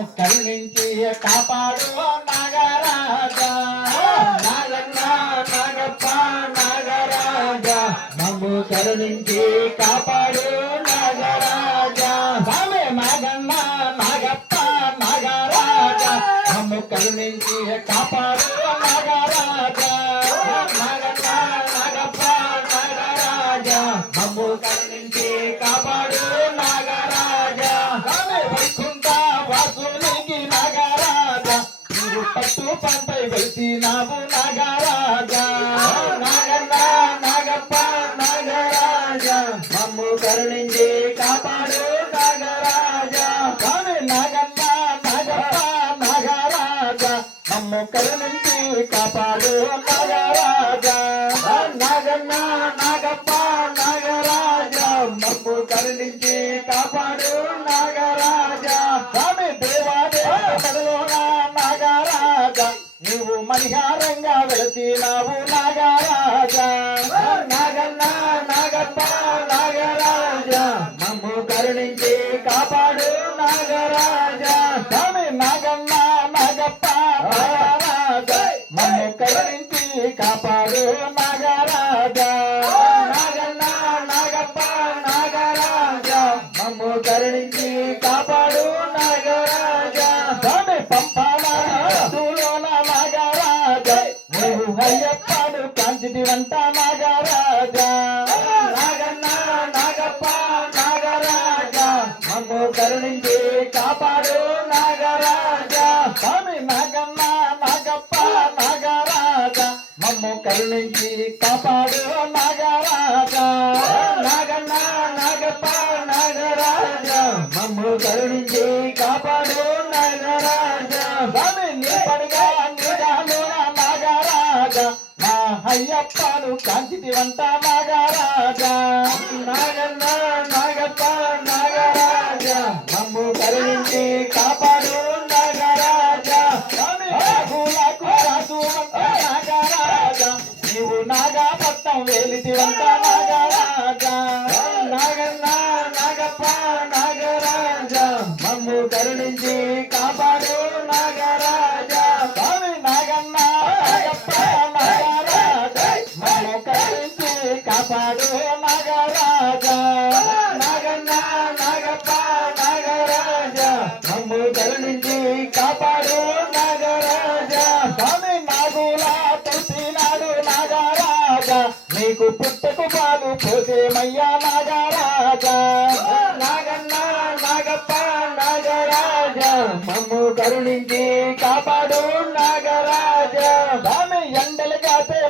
మమ్ము కరుణించి కాపాడు నాగరాజా నాగన్న నాగప్ప నాగరాజా మమ్ము కరుణించి కాపాడు నాగరాజా స్వామి నాగన్న నాగప్ప నాగరాజా మమ్ము కరుణించి కాపాడు నాగరాజా నాగన్న నాగప్ప నాగరాజా మమ్ము కరుణించి కాపాడు నాగరాజా వైకుంఠ వాసునికి నాగరాజా నీవు పట్టు పంపై వెలిసినావు నాగరాజా నాగన్న నాగప్ప నాగరాజా మమ్ము కరుణించి కాపాడు నాగరాజా స్వామి నాగన్న నాగప్ప నాగరాజా మమ్ము కరుణించి కాపాడు నాగరాజా నాగన్న నాగప్ప నాగరాజా మమ్ము కరుణించి కాపాడు నాగరాజా స్వామి దేవాదేవతలోన నాగరాజా నీవు మణిహారంగా వెళినావు నాగరాజా నాగన్న నాగప్ప నాగరాజా మమ్ము కరుణించి కాపాడు నాగరాజా స్వామి నాగన్న నాగప్ప నాగరాజా మమ్ము కరుణించి కాపాడు నాగరాజా నాగన్న నాగప్ప నాగరాజా మమ్ము కరుణించి కాపాడు నాగరాజా స్వామి పంపాలోన నాగరాజా నీవు అయ్యప్పను కాంచితి వంట నాగరాజా నాగన్న నాగప్ప నాగరాజా మమ్ము కరుణించి కాపాడు నాగరాజా స్వామి నాగన్న నాగప్ప నాగరాజా మమ్ము కరుణించి కాపాడు నాగరాజా నాగన్న నాగప్ప నాగరాజా మమ్ము కరుణించి కాపాడు నాగరాజా స్వామి నీ పడుగా నీడాలో నాగరాజా నా అయ్యప్పను కాంచితి వంట నాగరాజా నాగన్న నాగప్ప నాగరాజా మమ్ము కరుణించి కాపాడు నాగరాజా స్వామి రాఘులకు రాజు వంట నాగరాజా నీవు నాగపట్నం వేలిటి వంట నాగరాజా నాగన్న నాగప్ప నాగరాజా మమ్ము కరుణించి కాపాడు నాగరాజా స్వామి నాగన్న నాగప్ప నాగరాజా మమ్ము కరుణించి కాపాడు నాగరాజా నాగన్న నాగప్ప నాగరాజా మమ్ము కరుణించి కాపాడు నాగరాజా స్వామి నాగుల తెలిసినాడు నాగరాజా నీకు పుట్టకు పాలు పోసేమయ్యా నాగరాజా నాగన్న నాగప్ప నాగరాజా మమ్ము కరుణించి కాపాడు నాగరాజా స్వామి ఎండలు కాసే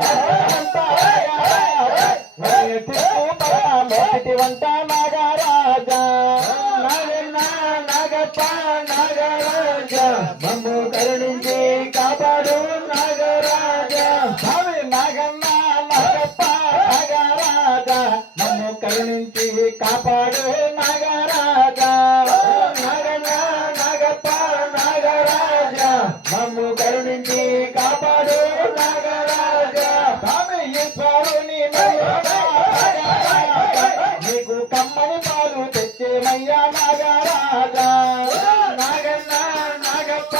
మొదటి వంట నాగరాజా నాగన్న నాగప్ప నాగరాజా మమ్ము కరుణించి కాపాడు నాగరాజా స్వామి నాగన్న నాగప్ప నాగరాజా మమ్ము కరుణించి కాపాడు నాగరాజా నాగన్న నాగప్ప నాగరాజా మమ్ము కరుణించి కాపాడు నాగరాజా స్వామి ఈశ్వరుని నీకు కమ్మని పాలు తెచ్చేమయ్యా నాగరాజా నాగన్న నాగప్ప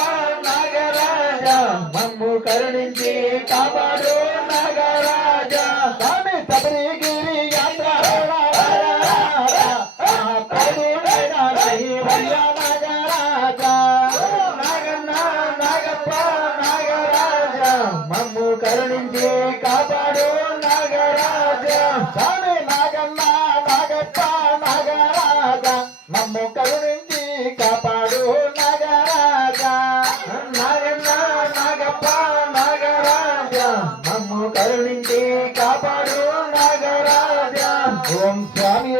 నాగరాజా మమ్ము కరుణించి కాపాడు నాగరాజా స్వామి శబరిగిరి యాత్ర నాగరాజా నాగన్న నాగప్ప నాగరాజా మమ్ము కరుణించి కాపాడు నాగరాజా స్వామి నాగన్న నాగప్ప నాగరాజా మమ్ము కరుణించి కాపాడు నాగరాజా నాగన్న నాగప్ప నాగరాజా మమ్ము కరుణించి కాపాడు నాగరాజా ఓం స్వామి